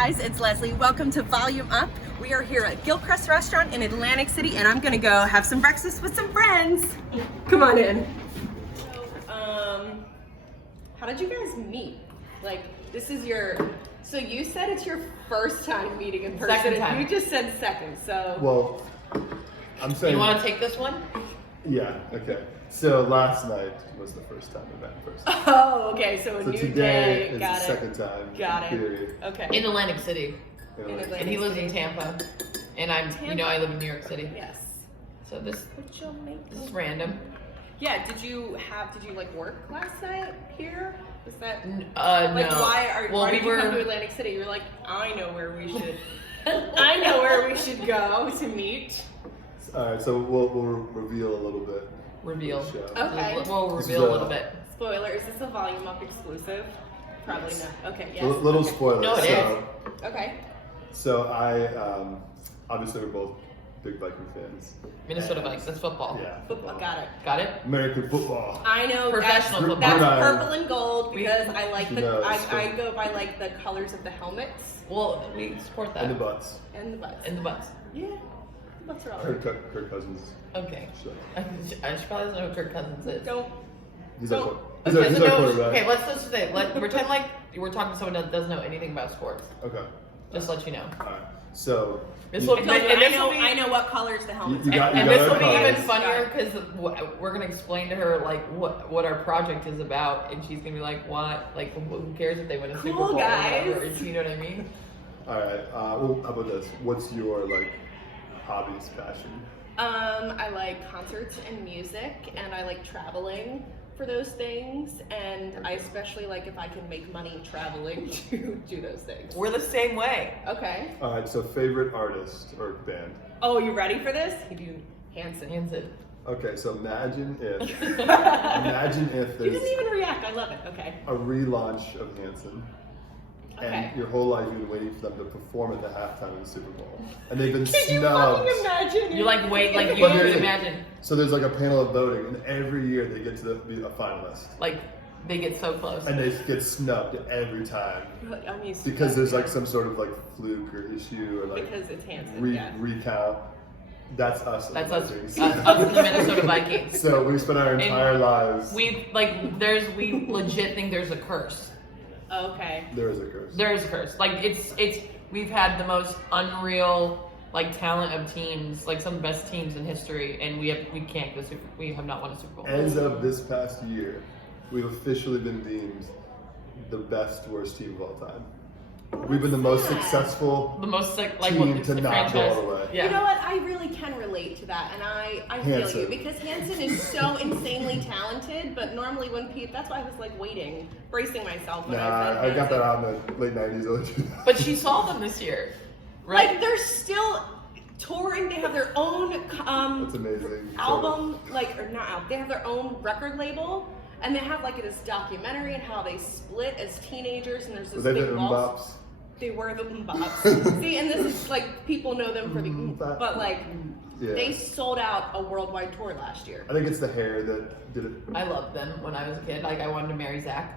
guys, it's Leslie. Welcome to Volume Up. We are here at Gilchrist Restaurant in Atlantic City, and I'm gonna go have some breakfast with some friends. Come on in. So, how did you guys meet? Like, this is so you said it's your first time meeting in person. Second time. You just said second, so. Well, I'm saying. You want to take this one? Yeah, okay. So last night was the first time we met in person. Oh, okay, so a So new today day. is Got the it. second time. Got it. Period. Okay. In Atlantic City. Atlantic And he lives in City. Tampa. And I live in New York City. Yes. So this What's your make? is random. Yeah, did you like work last night here? Was that No. like why Well, did you come to Atlantic City? You're like, I know where we should go to meet. All right, so we'll reveal a little bit. Reveal. of the show. Okay. We'll This reveal is a little bit. Spoiler, is this a Volume Up exclusive? Probably not. Okay, yes. Little Okay. spoiler. No, it so, Okay. So I obviously we're both big Viking fans. Minnesota Vikings. That's football. Yeah. Football, got it. Got it? American football. I know Professional that's, football. that's Gridiron. purple and gold because I like She the knows. I go by like the colors of the helmets Well, we support that. And the butts. and the butts. And the butts. Yeah, the butts are all Kirk Cousins. Okay. So I should probably know who Kirk Cousins is. Don't. he's So- our Okay, he's so our no, quarterback. okay, let's just say, pretend like we're talking to someone that doesn't know anything about sports. Okay. Just let you know. All right. So This you- will I, be, told you, and I this know will be, I know what colors the helmets You are. got- and you this will be our even colors. funnier because we're gonna explain to her like what our project is about, and she's gonna be like, "What? Like, who cares if they win a Super Cool, Bowl guys. or whatever?" You know what I mean? All right. Well, how about this? What's your like hobbies, passion? I like concerts and music, and I like traveling for those things, and I especially like if I can make money traveling to do those things. We're the same way. Okay. All right. So favorite artist or band? Oh, you ready for this? Hanson. Hanson. Okay. So imagine if You there's didn't even react. I love it. Okay. a relaunch of Hanson. Okay. And your whole life you've been waiting for them to perform at the halftime of the Super Bowl, and they've been Can you snubbed. fucking imagine? You like wait, like you Okay. just imagine, So there's like a panel of voting, and every year they get to be a finalist, like they get so close. and they get snubbed every time I'm used to because that, there's like yeah. some sort of like fluke or issue or like Because it's Hanson. Yeah. recount. That's us. That's the us, Vikings. us the Minnesota Vikings. So we spent our entire lives. We legit think there's a curse. Okay. There is a curse. There is a curse. Like we've had the most unreal like talent of teams, like some of the best teams in history, and we have not won a Super Bowl. As of this past year, we've officially been deemed the best worst team of all time. We've been the most that? successful The most team what, to the not go franchise. all the way. Yeah. You know what? I really can relate to that, and I feel Hanson. you because Hanson is so insanely talented. But normally when people, that's why I was like waiting, bracing myself when I Nah, said I got Hanson. that out in the late 90s, early 2000s. But she saw them this year, right? Like they're still touring. They have their own That's amazing. album, like or not album. They have their own record label, and they have like this documentary and how they split as teenagers. And there's this Was they big the wall. Mbops? They were the Mbops. See, and this is like people know them for the, but like Yeah. they sold out a worldwide tour last year. I think it's the hair that did it. I loved them when I was a kid. Like I wanted to marry Zach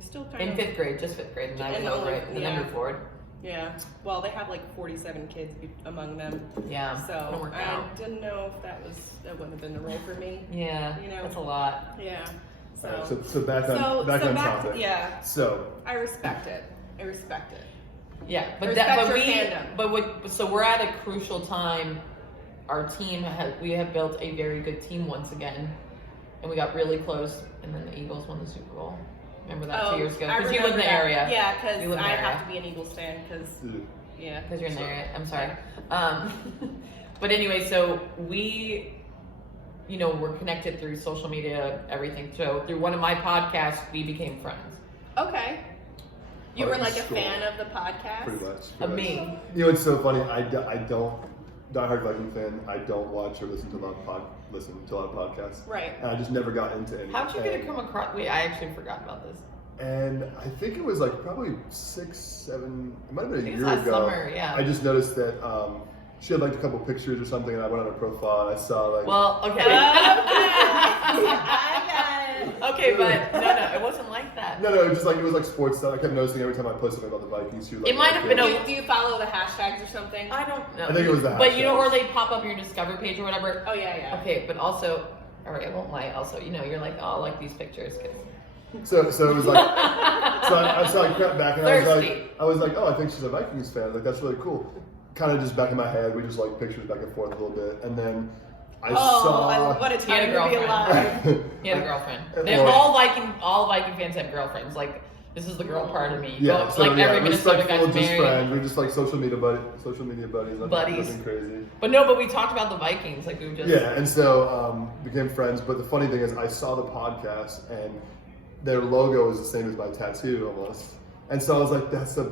Still kind in of. fifth grade, just fifth grade, and I was And over only- it. And then yeah. I moved forward. Yeah. Well, they have like 47 kids among them, Yeah. Didn't so work I out. didn't know if that wouldn't have been the role for me. Yeah. You know. That's a lot. Yeah. So. Alright, so back on topic. Yeah. So I respect it. I respect it. Yeah, but Respect your fandom. so we're at a crucial time. Our team we have built a very good team once again, and we got really close, and then the Eagles won the Super Bowl. Remember that 2 years ago? I Because you live in the remember that. area. Yeah, because You live in the I area. have to be an Eagles fan because yeah. Because you're in the area. I'm sorry. But anyway, so we, we're connected through social media, everything. So through one of my podcasts, we became friends. Okay. You Or were like a school. fan of the podcast? pretty much. Of me. You know, it's so funny. I don't diehard Viking fan. I don't watch or listen to a lot of podcasts. Right. And I just never got into any. How'd you get to And- come across? Wait, I actually forgot about this. And I think it was like probably 6, 7. It might have been a I think year it's last ago. summer, yeah. I just noticed that she had like a couple pictures or something, and I went on her profile and I saw like. Well, okay. I got it. Okay, but no. It wasn't like that. No, it was like sports stuff. I kept noticing every time I posted something about the Vikings, she would like. It might have been Do you follow the hashtags or something? I don't know. I think it was the But you know, hashtags. or they pop up your Discover page or whatever. Oh yeah. Okay, but also, all right, I won't lie. Also, you know, you're like, oh, I like these pictures. So it was like, so I crept back and Thirsty. I was like, oh, I think she's a Vikings fan. Like that's really cool. Kind of just back in my head, we just like pictures back and forth a little bit, and then I saw. What a He had time a to be girlfriend. alive. He had a girlfriend. Well, All Viking fans have girlfriends. Like, this is the girl part of me. Yeah, so like every Minnesota respectful, guy's just married. friends. We're just like social media buddies. Nothing crazy. But we talked about the Vikings. Like we were just. Yeah, and so became friends. But the funny thing is, I saw the podcast and their logo is the same as my tattoo almost. And so I was like, that's a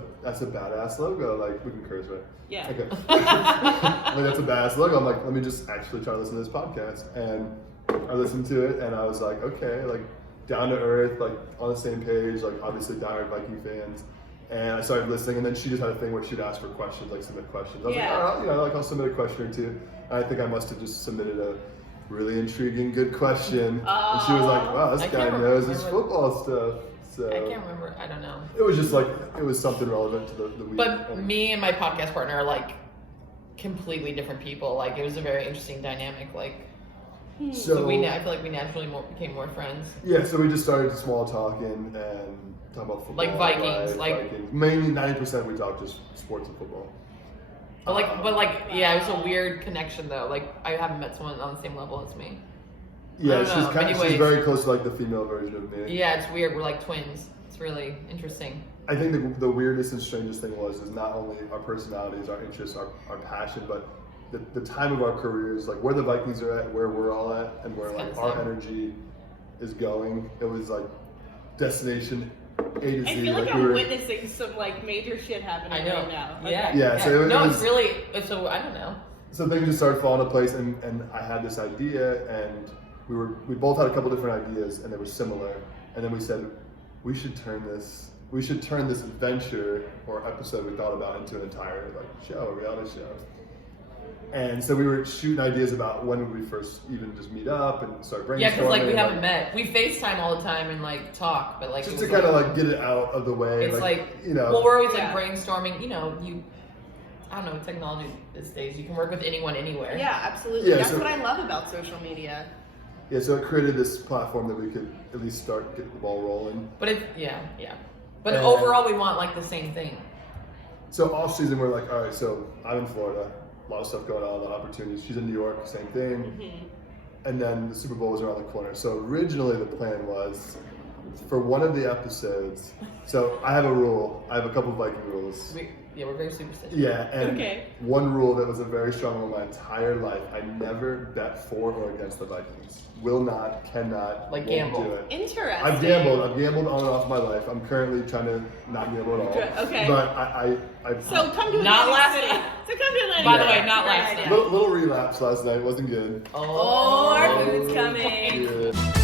badass logo. Like we can curse, right? Yeah. Okay. Like that's a badass logo. I'm like, let me just actually try to listen to this podcast. And I listened to it and I was like, okay, like down to earth, like on the same page, like obviously diehard Viking fans. And I started listening, and then she just had a thing where she'd ask for questions, like submit questions. I was like, all right, I'll submit a question or two. And I think I must have just submitted a really intriguing, good question. And she was like, wow, this guy knows his football stuff. So I can't remember. I don't know. it was just like, it was something relevant to the week. But me and my podcast partner are like completely different people. Like it was a very interesting dynamic. Like so I feel like we naturally became more friends. Yeah, so we just started small talking and talking about football. Like Vikings, Vikings. Mainly 90% we talked just sports and football. But yeah, it was a weird connection though. Like I haven't met someone on the same level as me. Yeah, know. she's very close to like the female version of me. Yeah, it's weird. We're like twins. It's really interesting. I think the weirdest and strangest thing is not only our personalities, our interests, our passion, but the time of our careers, like where the Vikings are at, where we're all at, and where like our energy is going. It was like destination A to Z. I feel like we I'm were, witnessing some like major shit happening right now. Okay. Yeah. So it's really. So I don't know. So things just started falling into place, and I had this idea, and we both had a couple different ideas, and they were similar. And then we said we should turn this adventure or episode we thought about into an entire a reality show. And so we were shooting ideas about when would we first even just meet up and start brainstorming. Yeah, because like we haven't met. We FaceTime all the time and like talk, but like just to kind of like get it out of the way. It's like you know. Well, we're always like brainstorming. You know, I don't know, with technology these days, you can work with anyone anywhere. Yeah, absolutely. Yeah, That's so- what I love about social media. Yeah, so it created this platform that we could at least start getting the ball rolling. But But overall, we want like the same thing. So off season, we're like, all right, so I'm in Florida, a lot of stuff going on, a lot of opportunities. She's in New York, same thing. Mm-hmm. And then the Super Bowl was around the corner. So originally the plan was for one of the episodes. So I have a rule. I have a couple of Viking rules. We're very superstitious. Yeah, and Okay. one rule that was a very strong one my entire life: I never bet for or against the Vikings. Will not, cannot, Like won't gamble. do it. Interesting. I've gambled on and off my life. I'm currently trying to not gamble at all. Good, okay. But I've So come to Not Atlantic last City. night. So come to Atlantic By the City. way, not Great last idea. night. little relapse last night. Wasn't good. Oh, our food's coming. Yeah.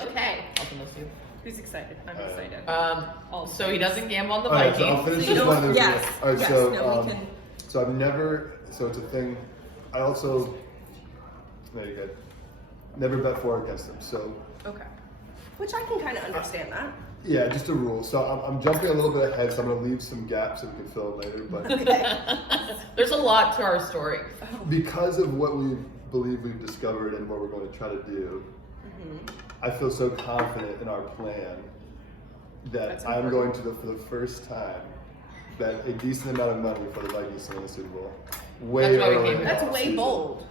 Okay. I'll finish you. Who's excited? I'm excited. So he doesn't gamble on the All right, Vikings. so I'll finish So you this don't- one. yes, All right, yes, so no, we can- so I've never. So it's a thing. I also. No, you're good. Never bet for or against them. So Okay. Which I can kind of understand that. yeah, just a rule. So I'm jumping a little bit ahead, so I'm gonna leave some gaps that we can fill in later. But There's a lot to our story. because of what we believe we've discovered and what we're going to try to do, I feel so confident in our plan that That's I'm important. going to, for the first time, bet a decent amount of money for the Vikings to win the Super Bowl. Way That's why we early came in here. the That's way offseason. bold.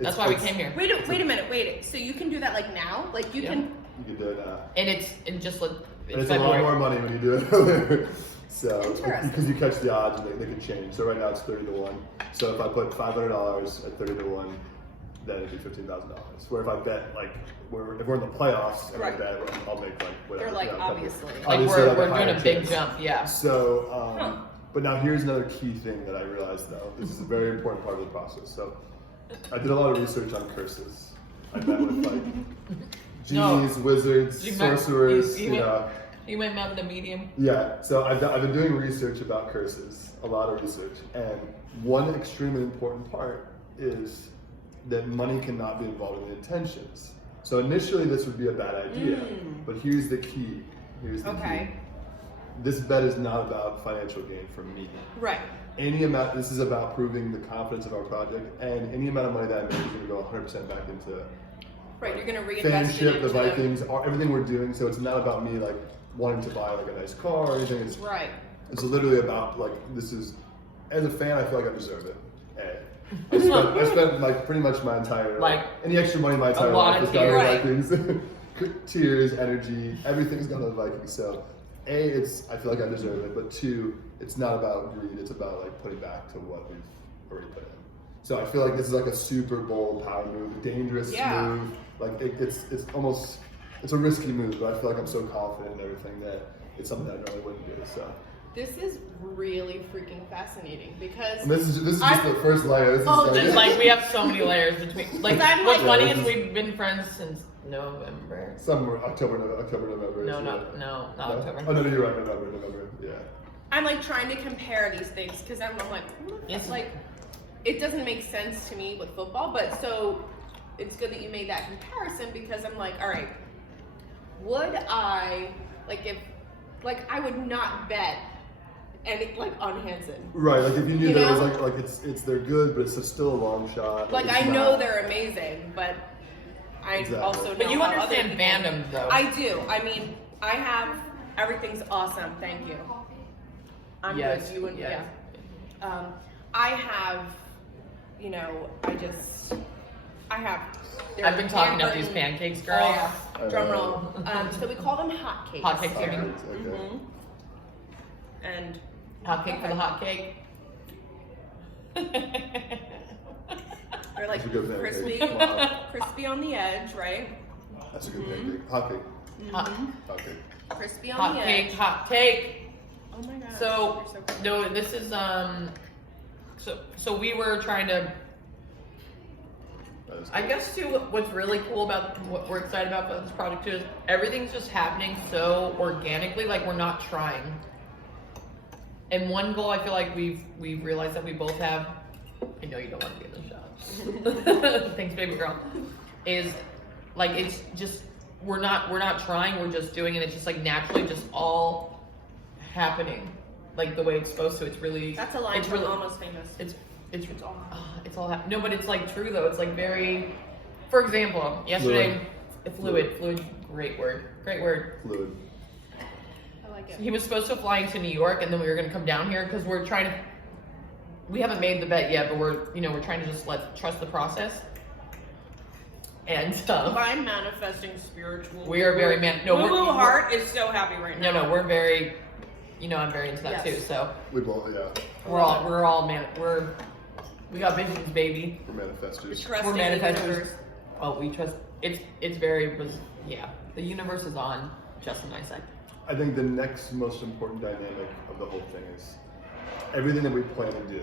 That's why we came here. Wait a minute. So you can do that like now? Like you Yeah. can. You can do it now. And just like And it's a lot more money when you do it earlier. So, Interesting. because you catch the odds and they could change. So right now it's 30-1. So if I put $500 at 30-1, then it'd be $15,000. Where if I bet if we're in the playoffs and Right. I bet, I'll make like whatever. They're like, you know, a couple- obviously. Like obviously, we're like doing higher a big chance. jump, yeah. So, but now here's another key thing that I realized though. This is a very important part of the process. So I did a lot of research on curses. I met with like genies, wizards, You met- sorcerers, you you met- know. He went mountain to medium. Yeah, so I've been doing research about curses, a lot of research, and one extremely important part is that money cannot be involved in the intentions. So initially this would be a bad idea, but here's the key. Here's the key. This bet is not about financial gain for me. Right. This is about proving the confidence of our project, and any amount of money that I make is going to go 100% back into Right, you're going to reinvest fanship, it the into Vikings, everything we're doing. So it's not about me like wanting to buy like a nice car or anything. Right. It's literally about like, this is, as a fan, I feel like I deserve it. I spent like pretty much my entire, Like, any extra money my entire lot life of has gone to the tears. Vikings. Tears, energy, everything's gone to the Vikings. So I feel like I deserve it, but two, it's not about greed, it's about like putting back to what we've already put in. So I feel like this is like a super bold power move, dangerous move. Like it's almost, it's a risky move, but I feel like I'm so confident in everything that it's something that I normally wouldn't do. So This is really freaking fascinating because and this is just the first layer. This is It's like we have so many layers between. Like what's Yeah, funny this is is- we've been friends since November. somewhere October, November. No, isn't no, it? no, not No? October. Oh no, you're right, November. Yeah. I'm like trying to compare these things because I'm like, Yes. like it doesn't make sense to me with football, but so it's good that you made that comparison because I'm like, all right, would I I would not bet any like on Hansen. Right, like if you knew You that it know? was like it's they're good, but it's still a long shot. Like it's I not- know they're amazing, but I Exactly. also know But you how other understand people- fandom though. I do. I mean, I have everything's awesome. Thank you. I'm Yes, good. You and yes. yeah. I have, I have. I've been talking about these handwritten- pancakes, Oh, girl. yeah. Drum roll. So we call them hotcakes. Hotcakes, Okay, here. okay. Mhm. And Hot cake for the hot cake. they're like That's a good pancake. crispy, Wow. crispy on the edge, right? That's a good pancake. Hot cake. Hot, Hot cake. Crispy on hot the cake, edge. hot take. Oh my god. So, You're so no, this is so we were trying to. That is I cool. guess too, what's really cool about what we're excited about this project too is everything's just happening so organically, like we're not trying. And one goal I feel like we've realized that we both have, I know you don't want to get the shot. Thanks, baby girl. Is like it's just we're not trying, we're just doing it. It's just like naturally just all happening like the way it's supposed to. It's really That's a line it's from really Almost Famous. it's It's all. it's all no, but it's like true though. It's like very, for example, yesterday, fluid, great word. Fluid. I like it. He was supposed to fly into New York, and then we were gonna come down here because we're trying to. We haven't made the bet yet, but we're trying to just trust the process. And I'm manifesting spiritual. we are very Woo heart is so happy right now. No, we're very. I'm very into that Yes. too. So We both, yeah. we got visions, baby. We're manifestors. Trusting We're the manifestors. universe. Oh, we trust. It's yeah. The universe is on Justin and I said. I think the next most important dynamic of the whole thing is everything that we plan to do,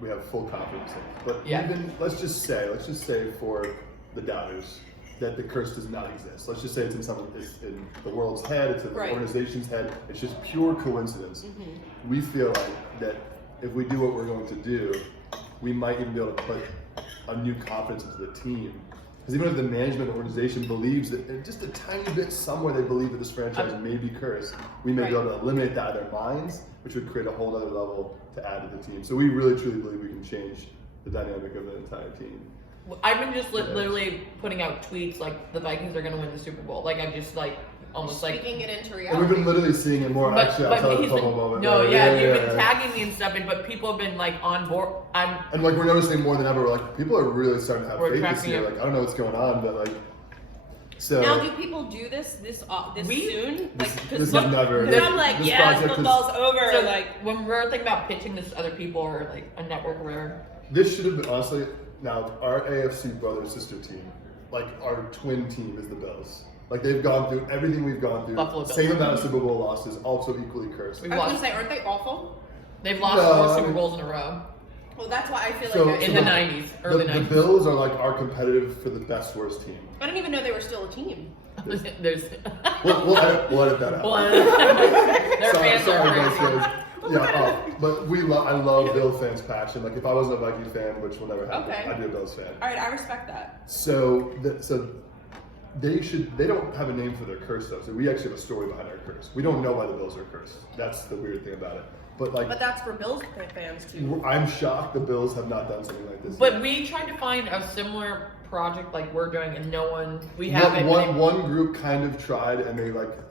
we have full confidence in. But Yeah. even let's just say for the doubters that the curse does not exist. Let's just say it's in the world's head, it's in the Right. organization's head. It's just pure coincidence. Mm-hmm. We feel like that if we do what we're going to do, we might even be able to put a new confidence into the team. Because even if the management organization believes that just a tiny bit somewhere they believe that this franchise may be cursed, we may be able to eliminate that in their minds, which would create a whole other level to add to the team. So we really truly believe we can change the dynamic of the entire team. I've been just literally putting out tweets like the Vikings are gonna win the Super Bowl. Like I just almost Speaking it into And we've reality. been literally seeing it more actually outside of the he's football been, moment. no, right? yeah, you've been tagging me and stuff, but people have been like on board. And like we're noticing more than ever, we're like people are really starting to have We're faith this tracking year. it. Like I don't know what's going on, but like so Now, do people do this We- soon? this Like, is never. Because I'm like, this yeah, project is- football's over. So like, when we're thinking about pitching this to other people or like a network or whatever, This should have been honestly. Now our AFC brother sister team, like our twin team, is the Bills. Like they've gone through everything we've gone through. Buffalo Bills. Same amount of Super Bowl losses, also equally cursed. We've I was lost. gonna say, aren't they awful? They've lost No, 4 I Super mean- Bowls in a row Well, that's why I feel So- like in so the 90s, early the 90s. Bills are like our competitive for the best worst team. I didn't even know they were still a team. There's. We'll edit that out. Their fans are guys, crazy. but I love Bills fans' passion. Like if I wasn't a Vikings fan, which will never happen, Okay. I'd be a Bills fan. All right, I respect that. So they don't have a name for their curse though. So we actually have a story behind our curse. We don't know why the Bills are cursed. That's the weird thing about it. But that's for Bills fans too. I'm shocked the Bills have not done something like this. But yet. we tried to find a similar project like we're doing, and we One, haven't. one group kind of tried, and they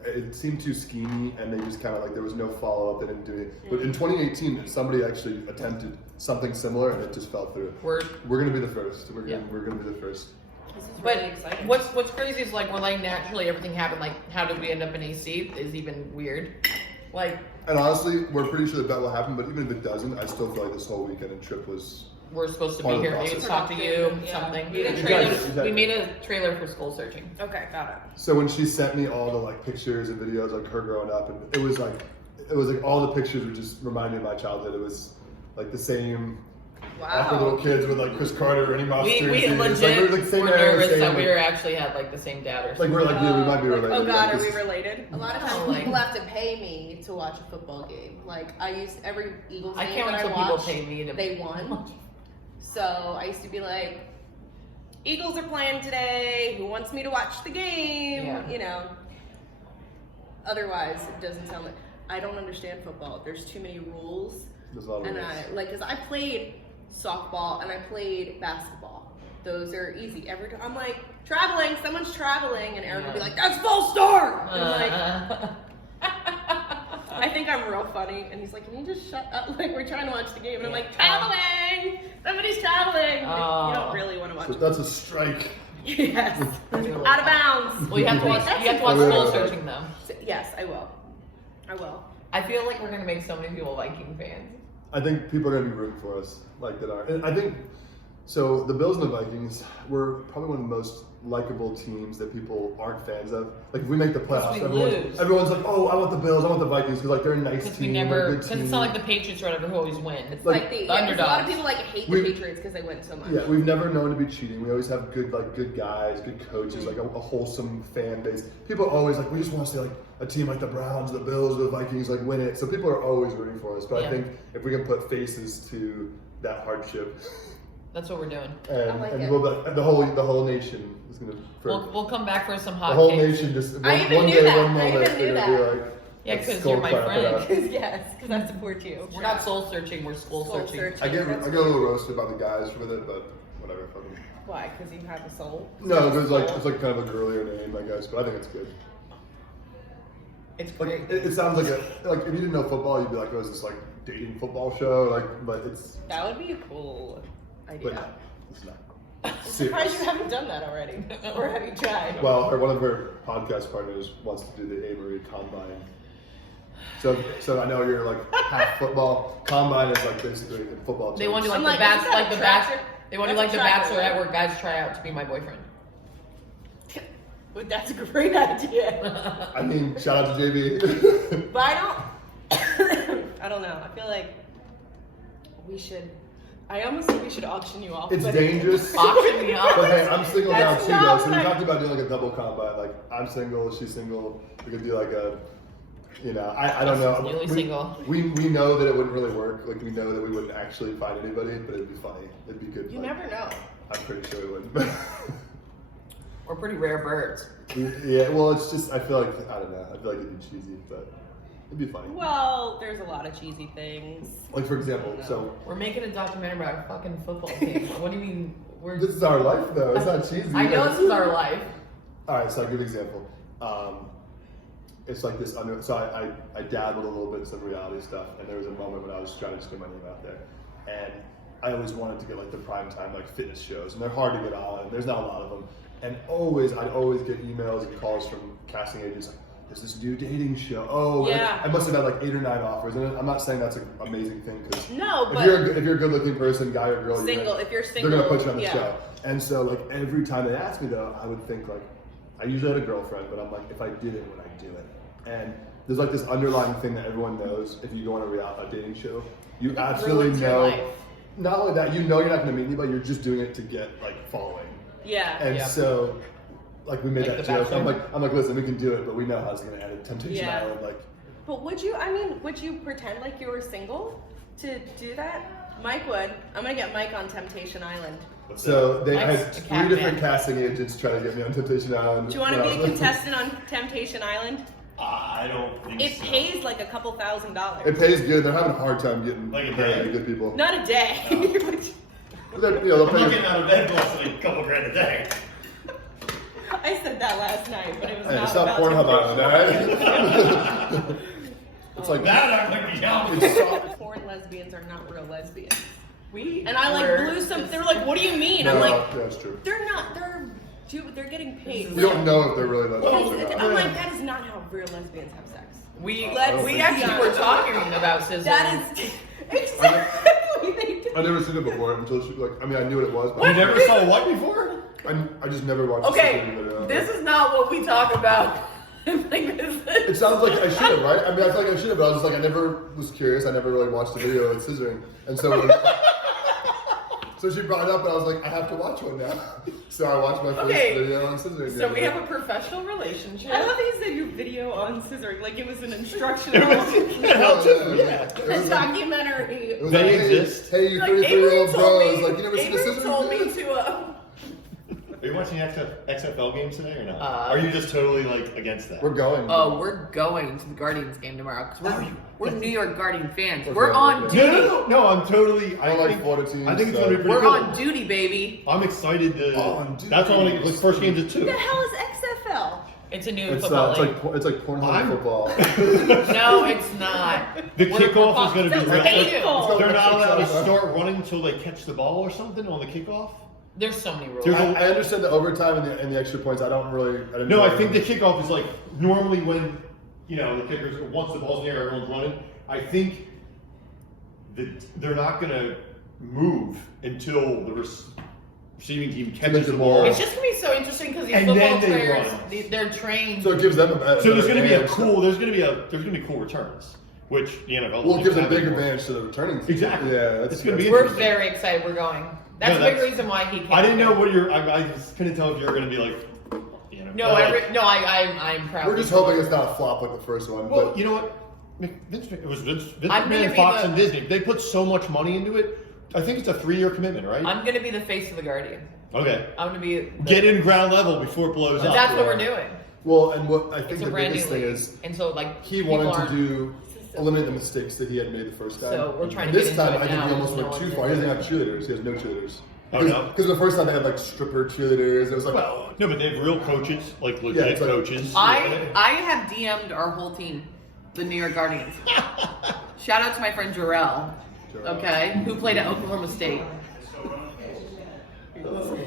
it seemed too schemy, and they just kind of there was no follow up. They didn't do it. But in 2018, somebody actually attempted something similar, and it just fell through. We're gonna be the first. We're gonna be the first. This is But really exciting. what's crazy is we're letting naturally everything happen. Like, how did we end up in AC is even weird. And honestly, we're pretty sure that bet will happen. But even if it doesn't, I still feel like this whole weekend and trip was. We're supposed to Part be of the here, maybe process. talk to you, Yeah. something. We made a trailer. We made a trailer for SKOL Searching. Okay, got it. So when she sent me all the pictures and videos her growing up, and it was all the pictures were just reminding me of my childhood. It was the same. Awkward little kids with Chris Carter, Ernie Moss We jerseys. legit We're the same were era, nervous same, that we actually had the same dad or something. we might be related. Oh God, are this we is- related? A lot of times like- people have to pay me to watch a football game. I used every Eagles I game can't wait that till I people watched, pay me to. they won. So I used to be like, Eagles are playing today. Who wants me to watch the game? Yeah. otherwise it doesn't sound like, I don't understand football. There's too many rules. There's a lot of And rules. cause I played softball and I played basketball. Those are easy. Every time I'm traveling, someone's traveling, and Eric will be like, that's false start! And I'm I think I'm real funny, and he's like, can you just shut up? We're trying to watch the game, and I'm like, traveling! Somebody's traveling! You don't really want to watch So it. that's a strike. Yes. Totally. Out of bounds. Well, you have to watch SKOL Searching though. Yes, I will. I will. I feel like we're gonna make so many people Viking fans. I think people are going to be rooting for us that are. And I think, so the Bills and the Vikings were probably one of the most likable teams that people aren't fans of. If we make the playoffs, we lose. everyone's like, oh, I want the Bills, I want the Vikings, because they're a nice Because team, we they're a never, good because team. it's not like the Patriots or whatever who always win. It's Like, The underdogs. a lot of people hate We- the Patriots because they win so much. Yeah, we've never known to be cheating. We always have good guys, good coaches, a wholesome fan base. People are always we just want to see a team like the Browns, the Bills, the Vikings win it. So people are always rooting for us. But Yeah. I think if we can put faces to that hardship, That's what we're doing. and we'll the whole nation is gonna. We'll come back for some the whole hotcakes. nation just I one, even one knew day, that. one I moment, even knew they're gonna be Yeah, let's 'cause go you're my clap it friend. up. Yes, because I support you. We're not soul searching, we're SKOL SKOL Searching. Searching. I get That's a little roasted by the guys with it, but whatever. Fuck 'em. Why? Because you have a soul? No, it's it's kind of a girlier name, I guess, but I think it's good. It's great. It sounds like if you didn't know football, you'd be like, oh, is this dating football show? But it's That would be a cool idea. but no, it's not. I'm surprised you haven't done that already. Or have you tried? Well, one of her podcast partners wants to do the AMarie Combine. So I know you're half football. Combine is basically the football. They want to I'm the like, Bachelor, isn't that a Bachelor. tracker? They want to That's the a tracker, Bachelorette right? where guys try out to be my boyfriend. But that's a great idea. I mean, shout out to JB. But I don't know. I feel like we should. I almost think we should auction you off. It's but dangerous. Auction me off. But hey, I'm single now That's too, though. not So we what I- talked about doing a double combine. I'm single, she's single. We could do I don't know. Newly single. We know that it wouldn't really work. We know that we wouldn't actually find anybody, but it'd be funny. It'd be good. You never know. I'm pretty sure it wouldn't. We're pretty rare birds. Yeah, well, it's just I feel like I don't know. I feel like it'd be cheesy, but it'd be funny. Well, there's a lot of cheesy things. For example, so We're making a documentary about a fucking football team. What do you mean? this is our life, though. It's not cheesy. I know this is our life. All right, so I'll give you an example. It's this so I dabbled a little bit in some reality stuff, and there was a moment when I was trying to just get my name out there, and I always wanted to get the prime time fitness shows, and they're hard to get on, and there's not a lot of them, and I'd always get emails and calls from casting agents there's this new dating show. Oh, Yeah. I must have had 8 or 9 offers, and I'm not saying that's an amazing thing because No, if but you're a good-looking person, guy or girl, single. If you're single, they're gonna put you on the yeah. show. And so every time they ask me though, I would think I usually had a girlfriend, but I'm if I did it, would I do it? And there's this underlying thing that everyone knows if you go on a dating show, you absolutely ruins your know. life. Not only that, you're not gonna meet anybody, you're just doing it to get following. Yeah. And Yeah. so like we made Like that the joke. Bachelor? I'm like, listen, we can do it, but we know how it's gonna end. Temptation Yeah. Island, like. But would you pretend like you were single to do that? Mike would. I'm gonna get Mike on Temptation Island. So they Mike's had a 3 cat different man. casting agents trying to get me on Temptation Island. Do you want to when be I a was- contestant on Temptation Island? I don't think It so. pays like a couple $1,000s. It pays good. They're having a hard time getting Like a paying day? good people. Not a day. But they're, they'll I'm not pay. getting out of bed unless like a couple grand a day. I said that last night, but it was Hey, not it's not about Pornhub Temptation Island, alright? It's like That I might be down with. it's soft. Foreign lesbians are not real lesbians. We And I like were blew some. just- They were like, "What do you mean?" No, I'm like, yeah, that's true. "They're not. They're getting paid." We don't know if they're really lesbians Yes, or I'm not. like, that is not how real lesbians have sex. We Let's we be actually were talking about scissoring. That is exactly. They do. I've never seen it before until she, like, I mean, I knew what it was, but You never saw what before? I just never watched Okay, the video. this is not what we talk about. Like this It sounds like I should have, right? I mean, I feel like I should have, but I was just like, I never was curious. I never really watched the video of scissoring. And so so she brought it up, and I was like, I have to watch one now. So I watched my first Okay, video on scissoring. So we have a professional relationship. I love that you said your video on scissoring, like it was an instructional It was like, documentary. it was They like, hey, exist. hey, you Like 33-year-old Avery told bros, me, like, you never seen the Avery scissoring told me video? to Are you watching XFL games today or not? Uh, Are you just totally like against that? We're going. Oh, we're going to the Guardians game tomorrow because Are you? we're New York Guardian fans. Okay, We're on okay. duty. No, I'm totally. I don't like think- Florida teams. I think it's so- gonna be pretty We're cool. on duty, baby. I'm excited to. Oh, on duty. That's all. Like first game's at 2. What the hell is XFL? It's a new It's, football it's league. like it's like Pornhub I'm- football. No, it's not. The We're- kickoff we're is going to be. fucking painful. They're not allowed to It's start running until they catch the ball or something on the kickoff. There's so many rules. There's I understand the overtime and the extra points. I didn't No, know I think the them. kickoff is like normally when the kickers once the ball's in the air, everyone's running. I think that they're not going to move until the receiving team catches the ball. It's just gonna be so interesting because these And football then they players, run. they're trained. So it gives them a better. So there's going to be a advantage. cool. There's going to be cool returns, which the NFL. Well, it gives a have big anymore. advantage to the returning team. Exactly. Yeah, that's It's gonna be We're interesting. very excited. We're going. That's No, a big that's- reason why he came. I didn't know what I just couldn't tell if you were going to be like. No, I'm proud. We're just hoping it's not a flop like the first one. Well, but you know what? It was Vince I'm gonna McMahon, be Fox, the- and Disney. They put so much money into it. I think it's a 3-year commitment, right? I'm gonna be the face of the Guardian. Okay. I'm gonna be. The, Get in ground level before it blows up. That's what we're doing. well, and what I think It's a the brand new biggest thing league, is and so like he people wanted to aren't- do eliminate the mistakes that he had made the first time. So we're trying And to this get into time, it I think now, he almost no went too one's far. He into doesn't have cheerleaders. He has no cheerleaders. Oh, no? Because the first time they had like stripper cheerleaders. It was like, Well, no, but they have real coaches, like legit it's like- coaches. I have DM'd our whole team, the New York Guardians. Shout out to my friend Jarrell, okay, who played at Oklahoma State.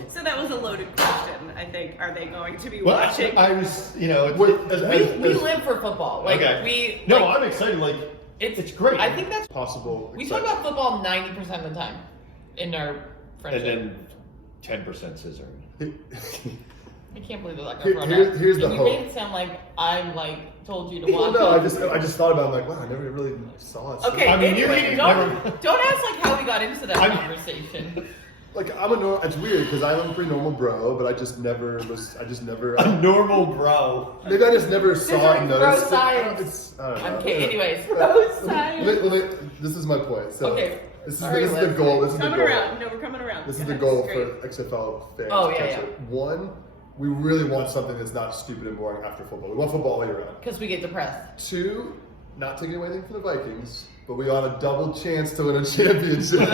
So that was a loaded question. I think. Are they going to be Well, watching? I was, it's, Wait, We live for football. Like okay. we. No, like, I'm excited. Like it's great. I think that's. possible. We talk about football 90% of the time in our and friendship. then 10% scissoring. I can't believe they're like Here's the you hope. made it sound like I'm like told you to Well, watch. no, it. I just thought about it. I'm like, wow, I never really saw it. Okay, I mean, you anyway, ain't don't never- ask like how we got into that I'm- conversation. Like it's weird because I'm a pretty normal bro, but I just never. A normal bro. Maybe I just never saw it and Bro noticed it. science. I don't know. I'm kidding. Anyways, This is my point. So Okay. this is Sorry, this is the Leslie. goal. This is the Coming goal. around. No, we're coming around. This is Yeah, the goal great. for XFL fans. Oh, yeah, potentially. One, we really want something that's not stupid and boring after football. We want football all year round. because we get depressed. Two, not taking away anything from the Vikings, but we want a double chance to win a championship.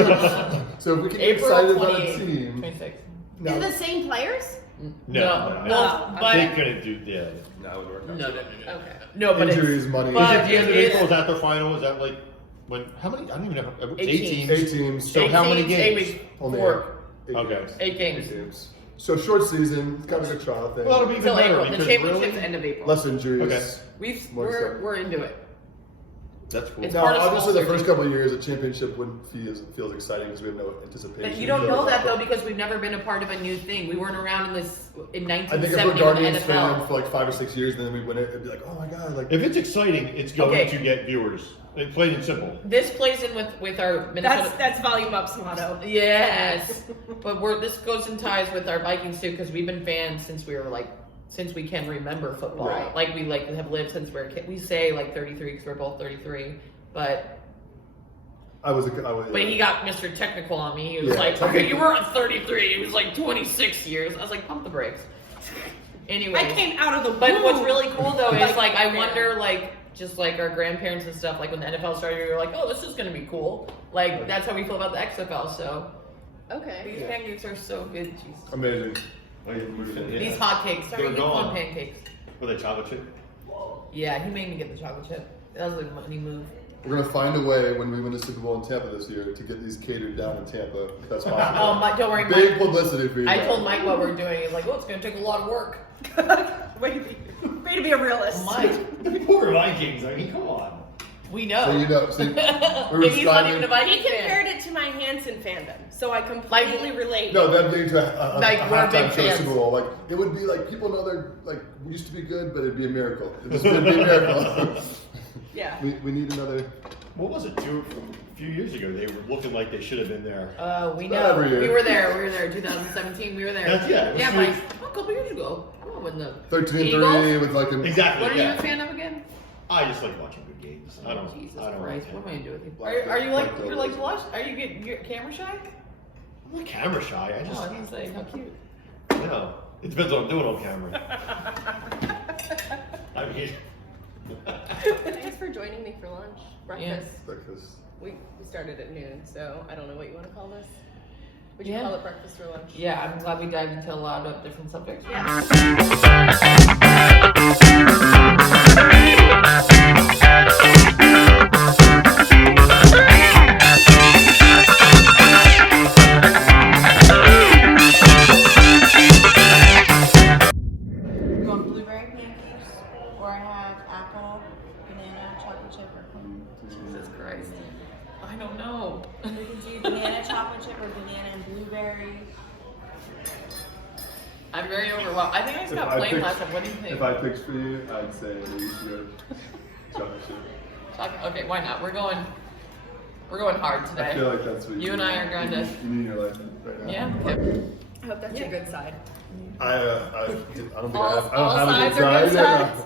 So if we can get April excited about a 28th, team, 26th. now, Is it the same players? No. Well, but They couldn't do. Yeah. now it would work out. no. Okay. No, but Injuries, it's, money. but Is it the end of it April? Is is- that the final? Is that like when? How many? I don't even know. 8 teams. 8 teams. So how many teams, 8 games? weeks, Only 4, 8 Okay. games. 8 games. 8 games. So short season, it's kind of a good trial thing. Well, that'll be even Till better April. The because championship's really, end of April. Less injuries. Okay. More stuff. We're into it. that's cool. It's Now, part of obviously, SKOL the first Searching. couple of years, a championship wouldn't feels exciting because we have no anticipation. But you don't know that though because we've never been a part of a new thing. We weren't around in I think if 1970 we're when the Guardians fan NFL. for like 5 or 6 years, and then we win it, it'd be like, oh my god, like. If it's exciting, it's going Okay. to get viewers. It's plain and simple. This plays in with our Minnesota. That's volume up's motto. Yes, but this goes in ties with our Vikings too because we've been fans since we were like since we can remember football. Right. Like we like have lived since we're we say like 33 because we're both 33, but But he got Mr. Technical on me. He was Yeah, like, okay, you weren't 33. It was like 26 years. I was like, pump the brakes. Anyway. I came out of the womb. But what's really cool though is like, I man. wonder like, just like our grandparents and stuff, like when the NFL started, we were like, oh, this is going to be cool. Like, that's how we feel about the XFL, so. Okay. These pancakes are so good, Jesus. amazing. These hotcakes. Start They're making fun gone. pancakes. Were they chocolate chip? Yeah, he made me get the chocolate chip. That was a money move. We're gonna find a way when we win the Super Bowl in Tampa this year to get these catered down in Tampa. If that's possible. Oh, Mike, don't worry, Big Mike. publicity for you. I guys. told Mike what we're doing. He's like, oh, it's going to take a lot of work. Way to be a realist. Mike, Poor Vikings. I mean, come on. we know. So you know, see, we were And he's not striving- even a Viking He fan. compared it to my Hanson fandom, so I completely relate. No, them being to a Like, we're halftime big show fans. Super Bowl. Like it would be like people know they're like we used to be good, but it'd be a miracle. This would be a miracle. Yeah. we need another. What was it? A few years ago, they were looking like they should have been there. We Not know. every year. We were there. 2017. We were there. That's- yeah, it was Yeah, really- Mike. A couple years ago. Oh, when the 13-3 Eagles? with like an Exactly. What are you yeah. a fan of again? I just like watching good games. I don't. Jesus I don't Christ. really- What am I gonna do with you? Black Are you like Black you're like Devils. blush? Are you're camera shy? I'm not camera shy. I Oh, just. I didn't say how cute. No. It depends what I'm doing on camera. I mean. Thanks for joining me for lunch. Breakfast. breakfast. We started at noon, so I don't know what you want to call this. Would you Yeah. call it breakfast or lunch? Yeah, I'm glad we dived into a lot of different subjects. You want blueberry pancakes, or I have apple, banana, chocolate chip, or cream. Jesus Christ. I don't know. We can do banana, chocolate chip, or banana and blueberry. I'm very overwhelmed. I think I just got plain last time. What do you think? If I picked for you, I'd say you should go chocolate chip. Okay, why not? We're going hard today. I feel like that's what You and I are going to. You need in your life right now. Yeah. Okay. I hope that's your good side. I don't think All- I have. I all don't have a sides good are good side. sides?